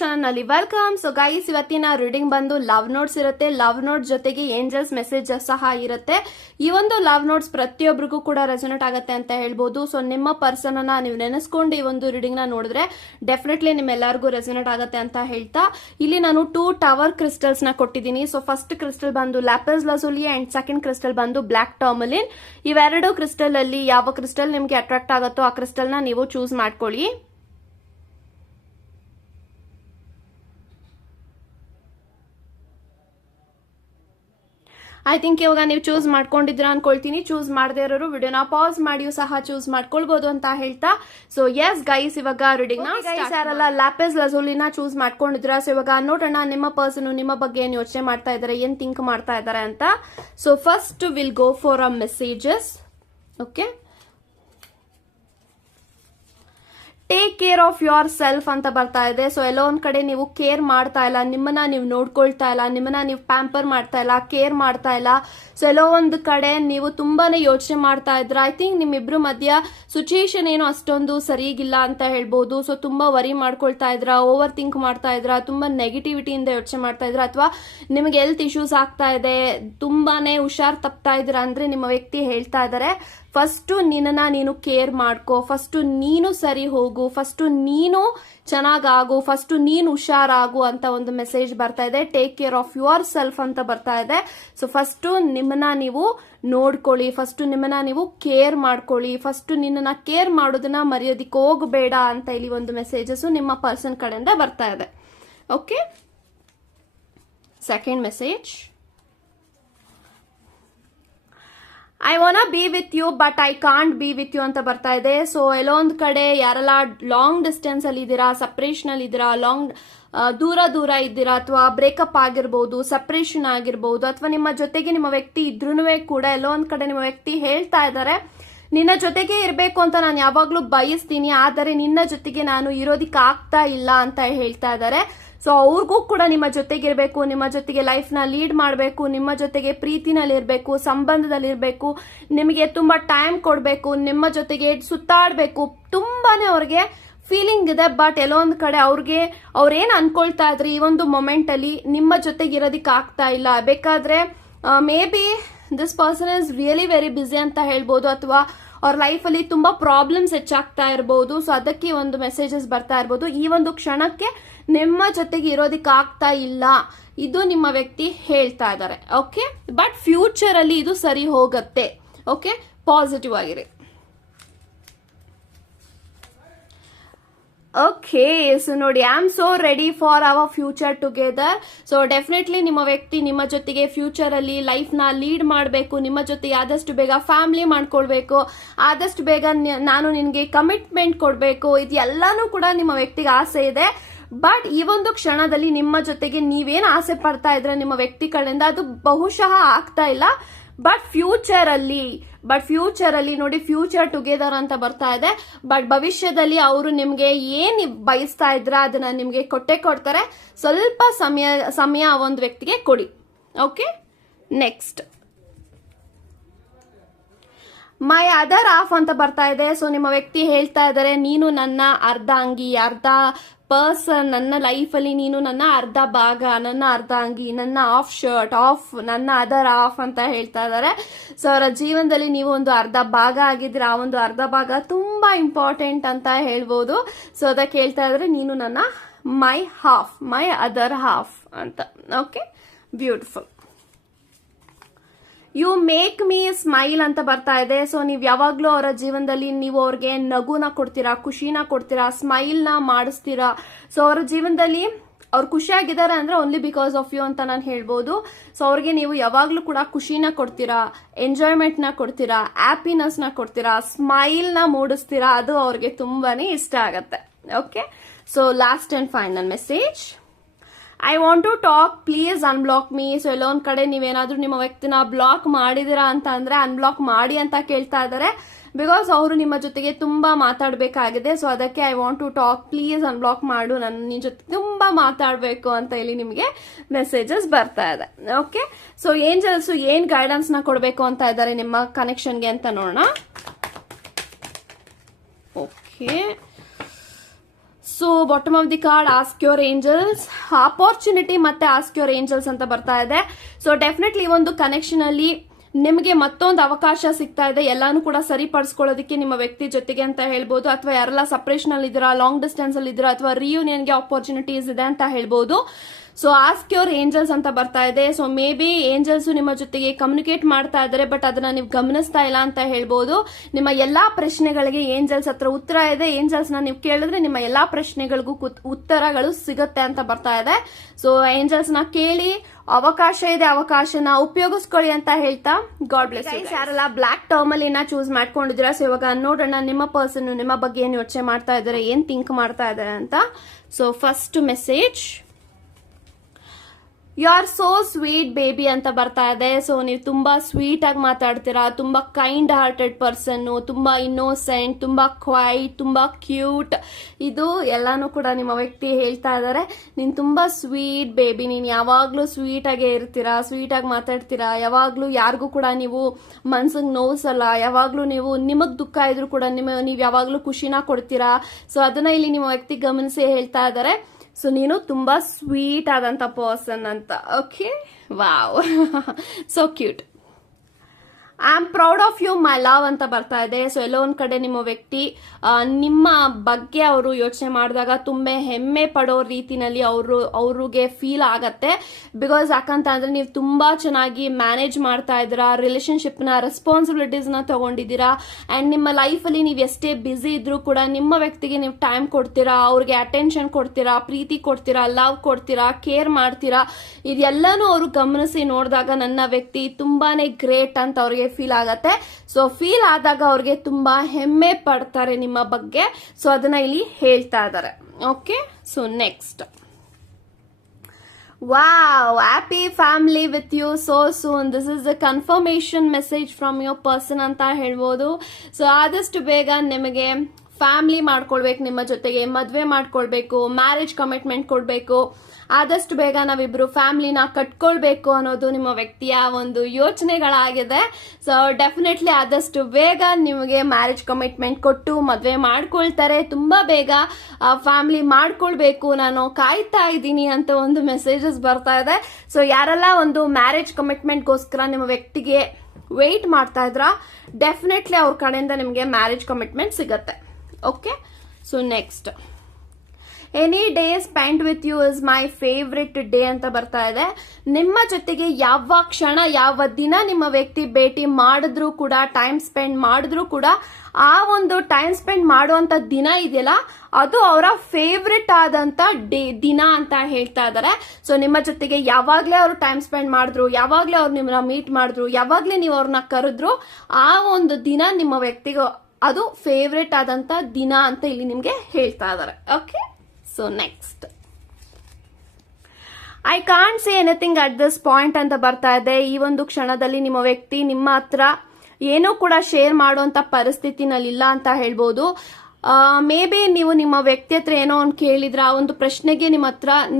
Channel ನಲ್ಲಿ welcome. So guys, ಇವತ್ತಿನ reading ಬಂದು ಲವ್ ನೋಟ್ಸ್ ಇರುತ್ತೆ. ಲವ್ ನೋಟ್ ಜೊತೆಗೆ ಏಂಜಲ್ಸ್ ಮೆಸೇಜ್ ಸಹ ಇರುತ್ತೆ. ಈ ಒಂದು ಲವ್ ನೋಟ್ಸ್ ಪ್ರತಿಯೊಬ್ಬರಿಗೂ ಕೂಡ ರೆಸೊನೇಟ್ ಆಗುತ್ತೆ ಅಂತ ಹೇಳ್ಬೋದು. ಸೊ ನಿಮ್ಮ ಪರ್ಸನ್ ಅನ್ನ ನೀವು ನೆನೆಸ್ಕೊಂಡು ಈ ಒಂದು ರೀಡಿಂಗ್ ನ ನೋಡಿದ್ರೆ ಡೆಫಿನೆಟ್ಲಿ ನಿಮ್ಮೆಲ್ಲರಿಗೂ ರೆಸೊನೇಟ್ ಆಗುತ್ತೆ ಅಂತ ಹೇಳ್ತಾ, ಇಲ್ಲಿ ನಾನು 2 ಟವರ್ ಕ್ರಿಸ್ಟಲ್ಸ್ ನ ಕೊಟ್ಟಿದ್ದೀನಿ. ಸೊ ಫಸ್ಟ್ ಕ್ರಿಸ್ಟಲ್ ಬಂದು ಲ್ಯಾಪಿಸ್ ಲಜೂಲಿ ಅಂಡ್ ಸೆಕೆಂಡ್ ಕ್ರಿಸ್ಟಲ್ ಬಂದು ಬ್ಲಾಕ್ ಟರ್ಮಲಿನ್. ಇವೆರಡು ಕ್ರಿಸ್ಟಲ್ ಅಲ್ಲಿ ಯಾವ ಕ್ರಿಸ್ಟಲ್ ನಿಮ್ಗೆ ಅಟ್ರಾಕ್ಟ್ ಆಗುತ್ತೋ ಆ ಕ್ರಿಸ್ಟಲ್ ನ ನೀವು ಚೂಸ್ ಮಾಡ್ಕೊಳ್ಳಿ. ಐ ಥಿಂಕ್ ಇವಾಗ ನೀವು ಚೂಸ್ ಮಾಡ್ಕೊಂಡಿದ್ರ ಅನ್ಕೊಳ್ತೀನಿ. ಚೂಸ್ ಮಾಡದೇ ಇರೋರು ವಿಡಿಯೋನ ಪಾಸ್ ಮಾಡಿಯೂ ಸಹ ಚೂಸ್ ಮಾಡ್ಕೊಳ್ಬಹುದು ಅಂತ ಹೇಳ್ತಾ, ಸೊ ಎಸ್ ಗೈಸ್, ಇವಾಗ ರೀಡಿಂಗ್ ನ ಗೈಸ್ ಯಾರಲ್ಲ ಲ್ಯಾಪಿಸ್ ಲಜೂಲಿನ ಚೂಸ್ ಮಾಡ್ಕೊಂಡಿದ್ರ, ಸೊ ಇವಾಗ ನೋಡೋಣ ನಿಮ್ಮ ಪರ್ಸನ್ ನಿಮ್ಮ ಬಗ್ಗೆ ಏನ್ ಯೋಚನೆ ಮಾಡ್ತಾ ಇದಾರೆ, ಏನ್ ಥಿಂಕ್ ಮಾಡ್ತಾ ಇದಾರೆ ಅಂತ. So first will go for a messages. Okay, take care of your self ಅಂತ ಬರ್ತಾ ಇದೆ. ಸೊ ಎಲ್ಲೋ ಒಂದ್ ಕಡೆ ನೀವು ಕೇರ್ ಮಾಡ್ತಾ ಇಲ್ಲ, ನಿಮ್ಮನ್ನ ನೀವು ನೋಡ್ಕೊಳ್ತಾ ಇಲ್ಲ, ನಿಮ್ಮನ್ನ ನೀವು ಪ್ಯಾಂಪರ್ ಮಾಡ್ತಾ ಇಲ್ಲ, ಕೇರ್ ಮಾಡ್ತಾ ಇಲ್ಲ. ಸೊ ಎಲ್ಲೋ ಒಂದು ಕಡೆ ನೀವು ತುಂಬಾನೇ ಯೋಚನೆ ಮಾಡ್ತಾ ಇದ್ರ. ಐ ಥಿಂಕ್ ನಿಮ್ಮಿಬ್ರು ಮಧ್ಯ ಸಿಚುಯೇಷನ್ ಏನು ಅಷ್ಟೊಂದು ಸರಿಗಿಲ್ಲ ಅಂತ ಹೇಳ್ಬೋದು. ಸೊ ತುಂಬಾ ವರಿ ಮಾಡ್ಕೊಳ್ತಾ ಇದ್ರ, ಓವರ್ ಥಿಂಕ್ ಮಾಡ್ತಾ ಇದ್ರ, ತುಂಬಾ ನೆಗೆಟಿವಿಟಿಯಿಂದ ಯೋಚನೆ ಮಾಡ್ತಾ ಇದ್ರ, ಅಥವಾ ನಿಮ್ಗೆ ಹೆಲ್ತ್ ಇಶ್ಯೂಸ್ ಆಗ್ತಾ ಇದೆ, ತುಂಬಾನೇ ಹುಷಾರ್ ತಪ್ತಾ ಇದ್ರ ಅಂದ್ರೆ ನಿಮ್ಮ ವ್ಯಕ್ತಿ ಹೇಳ್ತಾ ಇದಾರೆ, ಫಸ್ಟ್ ನಿನ್ನ ನೀನು ಕೇರ್ ಮಾಡ್ಕೋ, ಫಸ್ಟ್ ನೀನು ಸರಿ ಹೋಗು, ಫಸ್ಟ್ ನೀನು ಚೆನ್ನಾಗಾಗು, ಫಸ್ಟ್ ನೀನು ಹುಷಾರಾಗು ಅಂತ ಒಂದು ಮೆಸೇಜ್ ಬರ್ತಾ ಇದೆ. Take care of your self ಅಂತ ಬರ್ತಾ ಇದೆ. ಸೊ ಫಸ್ಟ್ ನಿಮ್ಮನ್ನ ನೀವು ನೋಡ್ಕೊಳ್ಳಿ, ಫಸ್ಟ್ ನಿಮ್ಮನ್ನ ನೀವು ಕೇರ್ ಮಾಡ್ಕೊಳ್ಳಿ, ಫಸ್ಟ್ ನಿನ್ನನ್ನ ಕೇರ್ ಮಾಡೋದನ್ನ ಮರೆಯೋದಿಕ್ಕೆ ಹೋಗಬೇಡ ಅಂತ ಇಲ್ಲಿ ಒಂದು ಮೆಸೇಜಸ್ ನಿಮ್ಮ ಪರ್ಸನ್ ಕಡೆಯಿಂದ ಬರ್ತಾ ಇದೆ. Okay, second message, I want be with you but I can't be with you ಅಂತ ಬರ್ತಾ ಇದೆ. ಸೊ ಎಲ್ಲೋ ಒಂದ್ ಕಡೆ ಯಾರೆಲ್ಲ ಲಾಂಗ್ ಡಿಸ್ಟೆನ್ಸ್ ಅಲ್ಲಿ ಇದ್ದೀರಾ, ಸಪರೇಷನ್ ಅಲ್ಲಿ ಇದ್ದೀರಾ, ದೂರ ಇದ್ದೀರಾ, ಅಥವಾ ಬ್ರೇಕಪ್ ಆಗಿರ್ಬೋದು, ಸಪರೇಷನ್ ಆಗಿರ್ಬೋದು, ಅಥವಾ ನಿಮ್ಮ ಜೊತೆಗೆ ನಿಮ್ಮ ವ್ಯಕ್ತಿ ಇದ್ರೂ ಕೂಡ ಎಲ್ಲೋ ಒಂದ್ ಕಡೆ ನಿಮ್ಮ ವ್ಯಕ್ತಿ ಹೇಳ್ತಾ ಇದ್ದಾರೆ, ನಿನ್ನ ಜೊತೆಗೆ ಇರಬೇಕು ಅಂತ ನಾನು ಯಾವಾಗ್ಲೂ ಬಯಸ್ತೀನಿ, ಆದರೆ ನಿನ್ನ ಜೊತೆಗೆ ನಾನು ಇರೋದಿಕ್ ಆಗ್ತಾ ಇಲ್ಲ ಅಂತ ಹೇಳ್ತಾ ಇದ್ದಾರೆ. ಸೊ ಅವ್ರಿಗೂ ಕೂಡ ನಿಮ್ಮ ಜೊತೆಗೆ ಇರಬೇಕು, ನಿಮ್ಮ ಜೊತೆಗೆ ಲೈಫ್ ನ ಲೀಡ್ ಮಾಡಬೇಕು, ನಿಮ್ಮ ಜೊತೆಗೆ ಪ್ರೀತಿನಲ್ಲಿ ಇರಬೇಕು, ಸಂಬಂಧದಲ್ಲಿ ಇರಬೇಕು, ನಿಮಗೆ ತುಂಬಾ ಟೈಮ್ ಕೊಡಬೇಕು, ನಿಮ್ಮ ಜೊತೆಗೆ ಸುತ್ತಾಡಬೇಕು, ತುಂಬಾನೇ ಅವ್ರಿಗೆ ಫೀಲಿಂಗ್ ಇದೆ. ಬಟ್ ಎಲ್ಲೋ ಒಂದ್ ಕಡೆ ಅವ್ರೇನ್ ಅನ್ಕೊಳ್ತಾ ಇದ್ರಿ ಈ ಒಂದು ಮೊಮೆಂಟ್ ಅಲ್ಲಿ ನಿಮ್ಮ ಜೊತೆಗೆ ಇರೋದಿಕ್ ಆಗ್ತಾ ಇಲ್ಲ. ಬೇಕಾದ್ರೆ maybe this person is really very busy ಅಂತ ಹೇಳ್ಬೋದು, ಅಥವಾ ಅವ್ರ ಲೈಫ್ ಅಲ್ಲಿ ತುಂಬಾ ಪ್ರಾಬ್ಲಮ್ಸ್ ಹೆಚ್ಚಾಗ್ತಾ ಇರಬಹುದು. ಸೊ ಅದಕ್ಕೆ ಒಂದು ಮೆಸೇಜಸ್ ಬರ್ತಾ ಇರಬಹುದು, ಈ ಒಂದು ಕ್ಷಣಕ್ಕೆ ನಿಮ್ಮ ಜೊತೆಗೆ ಇರೋದಿಕ್ ಆಗ್ತಾ ಇಲ್ಲ, ಇದು ನಿಮ್ಮ ವ್ಯಕ್ತಿ ಹೇಳ್ತಾ ಇದ್ದಾರೆ. ಓಕೆ, ಬಟ್ ಫ್ಯೂಚರ್ ಅಲ್ಲಿ ಇದು ಸರಿ ಹೋಗತ್ತೆ. ಓಕೆ, ಪಾಸಿಟಿವ್ ಆಗಿರಿ. ಓಕೆ, ಸೊ ನೋಡಿ, I am so ready for our future together. So definitely ನಿಮ್ಮ ವ್ಯಕ್ತಿ ನಿಮ್ಮ ಜೊತೆಗೆ ಫ್ಯೂಚರ್ ಅಲ್ಲಿ ಲೈಫ್ ನ ಲೀಡ್ ಮಾಡಬೇಕು, ನಿಮ್ಮ ಜೊತೆ ಆದಷ್ಟು ಬೇಗ ಫ್ಯಾಮಿಲಿ ಮಾಡ್ಕೊಳ್ಬೇಕು, ಆದಷ್ಟು ಬೇಗ ನಾನು ನಿನ್ಗೆ ಕಮಿಟ್ಮೆಂಟ್ ಕೊಡ್ಬೇಕು, ಇದು ಎಲ್ಲಾನು ಕೂಡ ನಿಮ್ಮ ವ್ಯಕ್ತಿಗೆ ಆಸೆ ಇದೆ. ಬಟ್ ಈ ಒಂದು ಕ್ಷಣದಲ್ಲಿ ನಿಮ್ಮ ಜೊತೆಗೆ ನೀವೇನ್ ಆಸೆ ಪಡ್ತಾ ಇದ್ರೆ ನಿಮ್ಮ ವ್ಯಕ್ತಿ ಕಡೆಯಿಂದ ಅದು ಬಹುಶಃ ಆಗ್ತಾ ಇಲ್ಲ. ಬಟ್ ಫ್ಯೂಚರ್ ಅಲ್ಲಿ ನೋಡಿ, ಫ್ಯೂಚರ್ ಟುಗೆದರ್ ಅಂತ ಬರ್ತಾ ಇದೆ. ಬಟ್ ಭವಿಷ್ಯದಲ್ಲಿ ಅವರು ನಿಮ್ಗೆ ಏನ್ ಬಯಸ್ತಾ ಇದ್ರ ಅದನ್ನ ನಿಮ್ಗೆ ಕೊಡ್ತಾರೆ. ಸ್ವಲ್ಪ ಸಮಯ ಒಂದು ವ್ಯಕ್ತಿಗೆ ಕೊಡಿ. ಓಕೆ, ನೆಕ್ಸ್ಟ್ ಮೈ ಅದರ್ ಹಾಫ್ ಅಂತ ಬರ್ತಾ ಇದೆ. ಸೊ ನಿಮ್ಮ ವ್ಯಕ್ತಿ ಹೇಳ್ತಾ ಇದ್ದಾರೆ, ನೀನು ನನ್ನ ಅರ್ಧ ಅಂಗಿ, ಅರ್ಧ ಪರ್ಸನ್, ನನ್ನ ಲೈಫ್ ಅಲ್ಲಿ ನೀನು ನನ್ನ ಅರ್ಧ ಭಾಗ, ನನ್ನ ಅರ್ಧ ಅಂಗಿ, ನನ್ನ ಆಫ್ ಶರ್ಟ್, ನನ್ನ ಅದರ್ ಹಾಫ್ ಅಂತ ಹೇಳ್ತಾ ಇದ್ದಾರೆ. ಸೊ ಅವರ ಜೀವನದಲ್ಲಿ ನೀವು ಒಂದು ಅರ್ಧ ಭಾಗ ಆಗಿದ್ರೆ, ಆ ಒಂದು ಅರ್ಧ ಭಾಗ ತುಂಬಾ ಇಂಪಾರ್ಟೆಂಟ್ ಅಂತ ಹೇಳ್ಬೋದು. ಸೊ ಅದಕ್ಕೆ ಹೇಳ್ತಾ ಇದ್ರೆ, ನೀನು ನನ್ನ ಮೈ ಅದರ್ ಹಾಫ್ ಅಂತ. Okay, beautiful. You make me smile ಅಂತ ಬರ್ತಾ ಇದೆ. ಸೊ ನೀವ್ ಯಾವಾಗ್ಲೂ ಅವರ ಜೀವನದಲ್ಲಿ ನೀವು ಅವ್ರಿಗೆ ನಗುನ ಕೊಡ್ತೀರಾ, ಖುಷಿನ ಕೊಡ್ತೀರಾ, ಸ್ಮೈಲ್ ನ ಮಾಡಿಸ್ತೀರಾ. ಸೊ ಅವರ ಜೀವನದಲ್ಲಿ ಅವ್ರು ಖುಷಿಯಾಗಿದ್ದಾರೆ ಅಂದ್ರೆ ಓನ್ಲಿ ಬಿಕಾಸ್ ಆಫ್ ಯು ಅಂತ ನಾನು ಹೇಳ್ಬೋದು. ಸೊ ಅವ್ರಿಗೆ ನೀವು ಯಾವಾಗ್ಲೂ ಕೂಡ ಖುಷಿನ ಕೊಡ್ತೀರಾ, ಎಂಜಾಯ್ಮೆಂಟ್ ನ ಕೊಡ್ತೀರಾ, ಹ್ಯಾಪಿನೆಸ್ ನ ಕೊಡ್ತೀರಾ, ಸ್ಮೈಲ್ ನ ಮೂಡಿಸ್ತೀರಾ, ಅದು ಅವ್ರಿಗೆ ತುಂಬಾನೇ ಇಷ್ಟ ಆಗತ್ತೆ. Okay, so last and final message, I want to talk, please unblock me. So ಎಲ್ಲೋ ಒಂದ್ ಕಡೆ ನೀವೇನಾದ್ರೂ ನಿಮ್ಮ ವ್ಯಕ್ತಿನ ಬ್ಲಾಕ್ ಮಾಡಿದಿರಾ ಅಂತ ಅಂದ್ರೆ ಅನ್ಬ್ಲಾಕ್ ಮಾಡಿ ಅಂತ ಕೇಳ್ತಾ ಇದ್ದಾರೆ. ಬಿಕಾಸ್ ಅವರು ನಿಮ್ಮ ಜೊತೆಗೆ ತುಂಬಾ ಮಾತಾಡಬೇಕಾಗಿದೆ. ಸೊ ಅದಕ್ಕೆ I want to talk, please unblock ಮಾಡು, ನನ್ನ ನಿನ್ ಜೊತೆ ತುಂಬಾ ಮಾತಾಡಬೇಕು ಅಂತ ಇಲ್ಲಿ ನಿಮಗೆ ಮೆಸೇಜಸ್ ಬರ್ತಾ ಇದೆ. ಓಕೆ, ಸೊ ಏಂಜಲ್ಸ್ ಏನ್ ಗೈಡೆನ್ಸ್ ನ ಕೊಡಬೇಕು ಅಂತ ಇದ್ದಾರೆ ನಿಮ್ಮ ಕನೆಕ್ಷನ್ಗೆ ಅಂತ ನೋಡೋಣ. Okay, so bottom of the card ask your angels, opportunity ಮತ್ತೆ ಆಸ್ಕ್ ಯೋರ್ ಏಂಜಲ್ಸ್ ಅಂತ ಬರ್ತಾ ಇದೆ. ಸೊ ಡೆಫಿನೆಟ್ಲಿ ಈ ಒಂದು ಕನೆಕ್ಷನ್ ಅಲ್ಲಿ ನಿಮಗೆ ಮತ್ತೊಂದು ಅವಕಾಶ ಸಿಗ್ತಾ ಇದೆ, ಎಲ್ಲಾನು ಕೂಡ ಸರಿಪಡಿಸ್ಕೊಳ್ಳೋದಕ್ಕೆ ನಿಮ್ಮ ವ್ಯಕ್ತಿ ಜೊತೆಗೆ ಅಂತ ಹೇಳ್ಬೋದು. ಅಥವಾ ಯಾರೆಲ್ಲ ಸಪರೇಷನ್ ಅಲ್ಲಿ ಇದ್ದೀರಾ, ಲಾಂಗ್ ಡಿಸ್ಟೆನ್ಸ್ ಅಲ್ಲಿ ಇದ್ದೀರಾ, ಅಥವಾ ರಿಯೂನಿಯನ್ಗೆ ಆಪರ್ಚುನಿಟೀಸ್ ಇದೆ ಅಂತ ಹೇಳ್ಬೋದು. ಸೊ ಆಸ್ಕ್ ಯೋರ್ ಏಂಜಲ್ಸ್ ಅಂತ ಬರ್ತಾ ಇದೆ. ಸೊ ಮೇ ಬಿ ಏಂಜಲ್ಸ್ ನಿಮ್ಮ ಜೊತೆಗೆ ಕಮ್ಯುನಿಕೇಟ್ ಮಾಡ್ತಾ ಇದ್ದಾರೆ, ಬಟ್ ಅದನ್ನ ನೀವು ಗಮನಿಸ್ತಾ ಇಲ್ಲ ಅಂತ ಹೇಳ್ಬೋದು. ನಿಮ್ಮ ಎಲ್ಲಾ ಪ್ರಶ್ನೆಗಳಿಗೆ ಏಂಜಲ್ಸ್ ಹತ್ರ ಉತ್ತರ ಇದೆ. ಏಂಜಲ್ಸ್ ನ ನೀವು ಕೇಳಿದ್ರೆ ನಿಮ್ಮ ಎಲ್ಲಾ ಪ್ರಶ್ನೆಗಳಿಗೂ ಉತ್ತರಗಳು ಸಿಗುತ್ತೆ ಅಂತ ಬರ್ತಾ ಇದೆ. ಸೊ ಏಂಜಲ್ಸ್ ನ ಕೇಳಿ, ಅವಕಾಶ ಇದೆ, ಅವಕಾಶನ ಉಪಯೋಗಿಸ್ಕೊಳ್ಳಿ ಅಂತ ಹೇಳ್ತಾ ಗಾಡ್ ಬ್ಲೆಸ್. ಯಾರೆಲ್ಲ ಬ್ಲಾಕ್ ಟರ್ಮ್ ಅಲ್ಲಿ ಚೂಸ್ ಮಾಡ್ಕೊಂಡಿದ್ದೀರಾ, ಸೊ ಇವಾಗ ನೋಡೋಣ ನಿಮ್ಮ ಪರ್ಸನ್ ನಿಮ್ಮ ಬಗ್ಗೆ ಏನ್ ಯೋಚನೆ ಮಾಡ್ತಾ ಇದ್ದಾರೆ, ಏನ್ ಥಿಂಕ್ ಮಾಡ್ತಾ ಇದ್ದಾರೆ ಅಂತ. So first message, you are so sweet baby ಅಂತ ಬರ್ತಾ ಇದೆ. ಸೊ ನೀವು ತುಂಬಾ ಸ್ವೀಟ್ ಆಗಿ ಮಾತಾಡ್ತೀರಾ, ತುಂಬಾ ಕೈಂಡ್ ಹಾರ್ಟೆಡ್ ಪರ್ಸನ್, ತುಂಬಾ ಇನ್ನೋಸೆಂಟ್, ತುಂಬಾ ಕ್ವೈಟ್, ತುಂಬಾ ಕ್ಯೂಟ್. ಇದು ಎಲ್ಲಾನು ಕೂಡ ನಿಮ್ಮ ವ್ಯಕ್ತಿ ಹೇಳ್ತಾ ಇದ್ದಾರೆ. ನೀನ್ ತುಂಬಾ ಸ್ವೀಟ್ ಬೇಬಿ, ನೀನ್ ಯಾವಾಗ್ಲೂ ಸ್ವೀಟ್ ಆಗೇ ಇರ್ತೀರಾ, ಸ್ವೀಟ್ ಆಗಿ ಮಾತಾಡ್ತೀರಾ, ಯಾವಾಗ್ಲೂ ಯಾರಿಗೂ ಕೂಡ ನೀವು ಮನ್ಸಿಗೆ ನೋವ್ಸಲ್ಲ, ಯಾವಾಗ್ಲೂ ನೀವು ನಿಮಗ್ ದುಃಖ ಇದ್ರು ಕೂಡ ನೀವು ಯಾವಾಗ್ಲೂ ಖುಷಿನ ಕೊಡ್ತೀರಾ. ಸೊ ಅದನ್ನ ಇಲ್ಲಿ ನಿಮ್ಮ ವ್ಯಕ್ತಿ ಗಮನಿಸಿ ಹೇಳ್ತಾ ಇದ್ದಾರೆ. ಸೊ ನೀನು ತುಂಬಾ ಸ್ವೀಟ್ ಆದಂತ ಪರ್ಸನ್ ಅಂತ. Okay, wow, so cute. I am proud of you my love ಅಂತ ಬರ್ತಾ ಇದೆ. ಸೊ ಎಲ್ಲೋ ಒಂದ್ ಕಡೆ ನಿಮ್ಮ ವ್ಯಕ್ತಿ ನಿಮ್ಮ ಬಗ್ಗೆ ಅವರು ಯೋಚನೆ ಮಾಡಿದಾಗ ತುಂಬಾ ಹೆಮ್ಮೆ ಪಡೋ ರೀತಿನಲ್ಲಿ ಅವ್ರಿಗೆ ಫೀಲ್ ಆಗತ್ತೆ. ಬಿಕಾಸ್ ಯಾಕಂತ ಅಂದ್ರೆ ನೀವು ತುಂಬಾ ಚೆನ್ನಾಗಿ ಮ್ಯಾನೇಜ್ ಮಾಡ್ತಾ ಇದ್ದೀರಾ, ರಿಲೇಶನ್ಶಿಪ್ ನ ರೆಸ್ಪಾನ್ಸಿಬಿಲಿಟೀಸ್ ನ ತಗೊಂಡಿದ್ದೀರಾ. ಅಂಡ್ ನಿಮ್ಮ ಲೈಫ್ ಅಲ್ಲಿ ನೀವು ಎಷ್ಟೇ ಬಿಸಿ ಇದ್ರೂ ಕೂಡ ನಿಮ್ಮ ವ್ಯಕ್ತಿಗೆ ನೀವು ಟೈಮ್ ಕೊಡ್ತೀರಾ, ಅವ್ರಿಗೆ ಅಟೆನ್ಷನ್ ಕೊಡ್ತೀರಾ, ಪ್ರೀತಿ ಕೊಡ್ತೀರಾ, ಲವ್ ಕೊಡ್ತೀರಾ, ಕೇರ್ ಮಾಡ್ತೀರಾ. ಇದೆಲ್ಲಾನು ಅವರು ಗಮನಿಸಿ ನೋಡಿದಾಗ ನನ್ನ ವ್ಯಕ್ತಿ ತುಂಬಾನೇ ಗ್ರೇಟ್ ಅಂತ ಅವ್ರಿಗೆ ಫೀಲ್ ಆಗತ್ತೆ. ಸೊ ಫೀಲ್ ಆದಾಗ ಅವ್ರಿಗೆ ತುಂಬಾ ಹೆಮ್ಮೆ ಪಡ್ತಾರೆ ನಿಮ್ಮ ಬಗ್ಗೆ. ಸೊ ಅದನ್ನ ಇಲ್ಲಿ ಹೇಳ್ತಾ ಇದ್ದಾರೆ. Okay, so next, wow, happy family with you so soon. This is a confirmation message from your person ಅಂತ ಹೇಳ್ಬೋದು. ಸೊ ಆದಷ್ಟು ಬೇಗ ನಿಮಗೆ ಫ್ಯಾಮಿಲಿ ಮಾಡ್ಕೊಳ್ಬೇಕು, ನಿಮ್ಮ ಜೊತೆಗೆ ಮದ್ವೆ ಮಾಡ್ಕೊಳ್ಬೇಕು, ಮ್ಯಾರೇಜ್ ಕಮಿಟ್ಮೆಂಟ್ ಕೊಡ್ಬೇಕು, ಆದಷ್ಟು ಬೇಗ ನಾವಿಬ್ರು ಫ್ಯಾಮಿಲಿನ ಕಟ್ಕೊಳ್ಬೇಕು ಅನ್ನೋದು ನಿಮ್ಮ ವ್ಯಕ್ತಿಯ ಒಂದು ಯೋಚನೆಗಳಾಗಿದೆ. ಸೊ ಡೆಫಿನೆಟ್ಲಿ ಆದಷ್ಟು ಬೇಗ ನಿಮಗೆ ಮ್ಯಾರೇಜ್ ಕಮಿಟ್ಮೆಂಟ್ ಕೊಟ್ಟು ಮದ್ವೆ ಮಾಡ್ಕೊಳ್ತಾರೆ. ತುಂಬಾ ಬೇಗ ಫ್ಯಾಮಿಲಿ ಮಾಡ್ಕೊಳ್ಬೇಕು, ನಾನು ಕಾಯ್ತಾ ಇದ್ದೀನಿ ಅಂತ ಒಂದು ಮೆಸೇಜಸ್ ಬರ್ತಾ ಇದೆ. ಸೊ ಯಾರೆಲ್ಲ ಒಂದು ಮ್ಯಾರೇಜ್ ಕಮಿಟ್ಮೆಂಟ್ಗೋಸ್ಕರ ನಿಮ್ಮ ವ್ಯಕ್ತಿಗೆ ವೆಯ್ಟ್ ಮಾಡ್ತಾ ಇದ್ರ, ಡೆಫಿನೆಟ್ಲಿ ಅವ್ರ ಕಡೆಯಿಂದ ನಿಮಗೆ ಮ್ಯಾರೇಜ್ ಕಮಿಟ್ಮೆಂಟ್ ಸಿಗತ್ತೆ. Okay, so next, any day spend with you is my favourite day ಅಂತ ಬರ್ತಾ ಇದೆ. ನಿಮ್ಮ ಜೊತೆಗೆ ಯಾವ ಕ್ಷಣ ಯಾವ ದಿನ ನಿಮ್ಮ ವ್ಯಕ್ತಿ ಭೇಟಿ ಮಾಡಿದ್ರು ಕೂಡ, ಟೈಮ್ ಸ್ಪೆಂಡ್ ಮಾಡಿದ್ರು ಕೂಡ, ಆ ಒಂದು ಟೈಮ್ ಸ್ಪೆಂಡ್ ಮಾಡುವಂತ ದಿನ ಇದೆಯಲ್ಲ ಅದು ಅವರ ಫೇವ್ರೆಟ್ ಆದಂತ ದಿನ ಅಂತ ಹೇಳ್ತಾ ಇದ್ದಾರೆ. ಸೊ ನಿಮ್ಮ ಜೊತೆಗೆ ಯಾವಾಗ್ಲೇ ಅವರು ಟೈಮ್ ಸ್ಪೆಂಡ್ ಮಾಡಿದ್ರು, ಯಾವಾಗ್ಲೇ ಅವ್ರು ನಿಮ್ಮನ್ನ ಮೀಟ್ ಮಾಡಿದ್ರು, ಯಾವಾಗ್ಲೇ ನೀವು ಅವ್ರನ್ನ ಕರೆದ್ರು, ಆ ಒಂದು ದಿನ ನಿಮ್ಮ ವ್ಯಕ್ತಿಗೆ ಅದು ಫೇವ್ರೆಟ್ ಆದಂತ ದಿನ ಅಂತ ಇಲ್ಲಿ ನಿಮ್ಗೆ ಹೇಳ್ತಾ ಇದ್ದಾರೆ. Okay, so next, I can't say anything at this point ಅಂತ ಬರ್ತಾ ಇದೆ. ಈ ಒಂದು ಕ್ಷಣದಲ್ಲಿ ನಿಮ್ಮ ವ್ಯಕ್ತಿ ನಿಮ್ಮ ಹತ್ರ ಏನೂ ಕೂಡ ಶೇರ್ ಮಾಡುವಂತ ಪರಿಸ್ಥಿತಿನಲ್ಲಿಲ್ಲ ಅಂತ ಹೇಳ್ಬೋದು. ಮೇ ಬಿ ನೀವು ನಿಮ್ಮ ವ್ಯಕ್ತಿ ಹತ್ರ ಏನೋ ಒಂದು ಕೇಳಿದ್ರ, ಆ ಒಂದು ಪ್ರಶ್ನೆಗೆ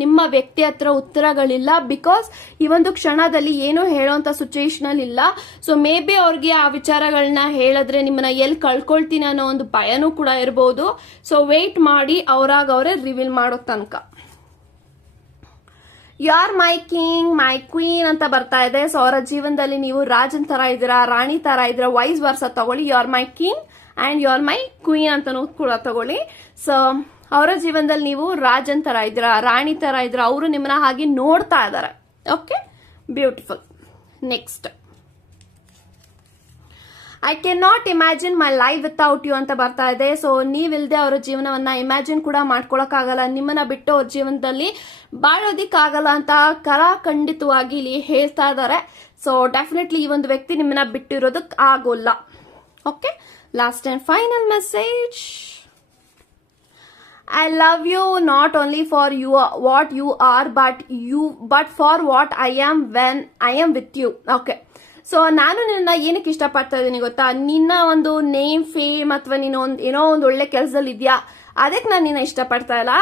ನಿಮ್ಮ ವ್ಯಕ್ತಿ ಹತ್ರ ಉತ್ತರಗಳಿಲ್ಲ. ಬಿಕಾಸ್ ಈ ಒಂದು ಕ್ಷಣದಲ್ಲಿ ಏನೋ ಹೇಳೋಂತ ಸಿಚುಯೇಷನ್ ಅಲ್ಲಿ ಇಲ್ಲ. ಸೊ ಮೇ ಬಿ ಅವ್ರಿಗೆ ಆ ವಿಚಾರಗಳನ್ನ ಹೇಳಿದ್ರೆ ನಿಮ್ಮನ್ನ ಎಲ್ಲಿ ಕಳ್ಕೊಳ್ತೀನಿ ಅನ್ನೋ ಒಂದು ಭಯನೂ ಕೂಡ ಇರಬಹುದು. ಸೊ ವೇಟ್ ಮಾಡಿ ಅವರಾಗ ಅವರೇ ರಿವೀಲ್ ಮಾಡೋ ತನಕ. You are my king my queen ಅಂತ ಬರ್ತಾ ಇದೆ. ಸೊ ಅವರ ಜೀವನದಲ್ಲಿ ನೀವು ರಾಜನ್ ತರ ಇದ್ದೀರಾ, ರಾಣಿ ತರ ಇದ್ದೀರಾ, ವೈಸ್ ವರ್ಸ ತಗೊಳ್ಳಿ. You are my king and you are my queen ಅಂತಾನೂ ಕೂಡ ತಗೊಳ್ಳಿ. ಸೊ ಅವರ ಜೀವನದಲ್ಲಿ ನೀವು ರಾಜನ್ ತರ ಇದ್ದೀರಾ, ರಾಣಿ ತರ ಇದ್ದೀರಾ, ಅವರು ನಿಮ್ಮನ್ನ ಹಾಗೆ ನೋಡ್ತಾ ಇದ್ದಾರೆ. Okay, beautiful. Next, I can not imagine my life without you ಅಂತ ಬರ್ತಾ ಇದೆ. ಸೊ ನೀವಿಲ್ದೆ ಅವರ ಜೀವನವನ್ನ ಇಮ್ಯಾಜಿನ್ ಕೂಡ ಮಾಡ್ಕೊಳಕ್ಕಾಗಲ್ಲ, ನಿಮ್ಮನ್ನ ಬಿಟ್ಟು ಅವ್ರ ಜೀವನದಲ್ಲಿ ಬಾಳೋದಿಕ್ಕಾಗಲ್ಲ ಅಂತ ಖಂಡಿತವಾಗಿ ಇಲ್ಲಿ ಹೇಳ್ತಾ ಇದ್ದಾರೆ. ಸೊ ಡೆಫಿನೆಟ್ಲಿ ಈ ಒಂದು ವ್ಯಕ್ತಿ ನಿಮ್ಮನ್ನ ಬಿಟ್ಟಿರೋದಕ್ಕೆ ಆಗೋಲ್ಲ. Okay, last and final message, I love you not only for you what you are but for what I am when I am with you. Okay, so ನಾನು ನಿನ್ನ ಏನಕ್ಕೆ ಇಷ್ಟಪಡ್ತಾ ಇದ್ದೀನಿ ಗೊತ್ತಾ? ನಿನ್ನ ಒಂದು ನೇಮ್, ಫೇಮ್ ಅಥವಾ ನೀನು ಏನೋ ಒಂದು ಒಳ್ಳೆ ಕೆಲಸದಲ್ಲಿ ಇದೆಯಾ, ಅದಕ್ಕೆ ನಾನು ನಿನ್ನ ಇಷ್ಟಪಡ್ತಾ ಇಲ್ಲ.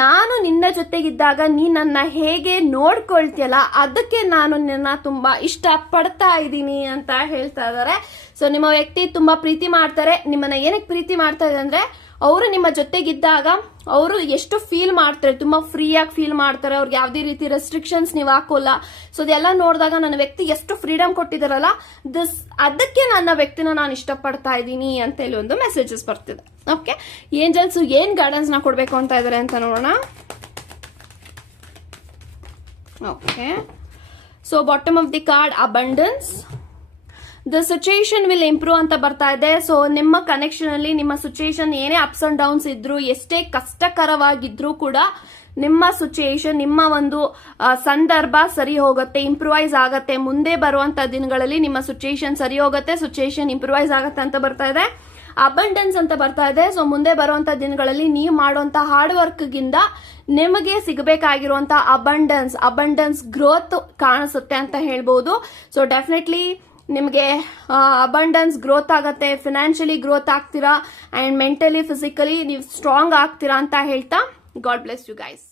ನಾನು ನಿನ್ನ ಜೊತೆಗಿದ್ದಾಗ ನೀ ನನ್ನ ಹೇಗೆ ನೋಡ್ಕೊಳ್ತೀಯಲ್ಲ, ಅದಕ್ಕೆ ನಾನು ನಿನ್ನ ತುಂಬಾ ಇಷ್ಟ ಪಡ್ತಾ ಇದ್ದೀನಿ ಅಂತ ಹೇಳ್ತಾ ಇದ್ದಾರೆ. ಸೊ ನಿಮ್ಮ ವ್ಯಕ್ತಿ ತುಂಬಾ ಪ್ರೀತಿ ಮಾಡ್ತಾರೆ. ನಿಮ್ಮನ್ನ ಏನಕ್ಕೆ ಪ್ರೀತಿ ಮಾಡ್ತಾ ಇದೆ ಅಂದ್ರೆ ಅವರು ನಿಮ್ಮ ಜೊತೆಗಿದ್ದಾಗ ಅವರು ಎಷ್ಟು ಫೀಲ್ ಮಾಡ್ತಾರೆ, ತುಂಬಾ ಫ್ರೀಯಾಗಿ ಫೀಲ್ ಮಾಡ್ತಾರೆ, ಅವ್ರಿಗೆ ಯಾವುದೇ ರೀತಿ ರೆಸ್ಟ್ರಿಕ್ಷನ್ಸ್ ನೀವು ಹಾಕೋಲ್ಲ. ಸೊ ಅದೆಲ್ಲ ನೋಡಿದಾಗ ನನ್ನ ವ್ಯಕ್ತಿ ಎಷ್ಟು ಫ್ರೀಡಮ್ ಕೊಟ್ಟಿದಾರಲ್ಲ, ಅದಕ್ಕೆ ನನ್ನ ವ್ಯಕ್ತಿನ ನಾನು ಇಷ್ಟಪಡ್ತಾ ಇದ್ದೀನಿ ಅಂತ ಹೇಳಿ ಒಂದು ಮೆಸೇಜಸ್ ಬರ್ತಿದೆ. ಓಕೆ, ಏಂಜಲ್ಸ್ ಏನ್ ಗೈಡೆನ್ಸ್ ನ ಕೊಡ್ಬೇಕು ಅಂತ ಇದಾರೆ ಅಂತ ನೋಡೋಣ. Okay, so bottom of the card abundance. The situation will improve ಅಂತ ಬರ್ತಾ ಇದೆ. ಸೊ ನಿಮ್ಮ ಕನೆಕ್ಷನ್ ಅಲ್ಲಿ ನಿಮ್ಮ ಸಿಚುಯೇಷನ್ ಏನೇ ಅಪ್ಸ್ ಅಂಡ್ ಡೌನ್ಸ್ ಇದ್ರು, ಎಷ್ಟೇ ಕಷ್ಟಕರವಾಗಿದ್ರು ಕೂಡ ನಿಮ್ಮ ಸಿಚುಯೇಷನ್, ನಿಮ್ಮ ಒಂದು ಸಂದರ್ಭ ಸರಿ ಹೋಗುತ್ತೆ, ಇಂಪ್ರೂವೈಸ್ ಆಗತ್ತೆ. ಮುಂದೆ ಬರುವಂತ ದಿನಗಳಲ್ಲಿ ನಿಮ್ಮ ಸಿಚುಯೇಷನ್ ಸರಿ ಹೋಗುತ್ತೆ, ಸಿಚುಯೇಷನ್ ಇಂಪ್ರೂವೈಸ್ ಆಗತ್ತೆ ಅಂತ ಬರ್ತಾ ಇದೆ. ಅಬಂಡೆನ್ಸ್ ಅಂತ ಬರ್ತಾ ಇದೆ. ಸೊ ಮುಂದೆ ಬರುವಂತ ದಿನಗಳಲ್ಲಿ ನೀವು ಮಾಡುವಂತ ಹಾರ್ಡ್ ವರ್ಕ್ ಗಿಂತ ನಿಮಗೆ ಸಿಗಬೇಕಾಗಿರುವಂತ ಅಬಂಡೆನ್ಸ್ ಗ್ರೋತ್ ಕಾಣಿಸುತ್ತೆ ಅಂತ ಹೇಳ್ಬಹುದು. ಸೊ ಡೆಫಿನೆಟ್ಲಿ ನಿಮಗೆ ಅಬಂಡೆನ್ಸ್ ಗ್ರೋತ್ ಆಗತ್ತೆ, ಫಿನಾನ್ಷಿಯಲಿ ಗ್ರೋತ್ ಆಗ್ತೀರಾ ಅಂಡ್ ಮೆಂಟಲಿ ಫಿಸಿಕಲಿ ನೀವು ಸ್ಟ್ರಾಂಗ್ ಆಗ್ತೀರಾ ಅಂತ ಹೇಳ್ತಾ ಗಾಡ್ ಬ್ಲೆಸ್ ಯು ಗೈಸ್.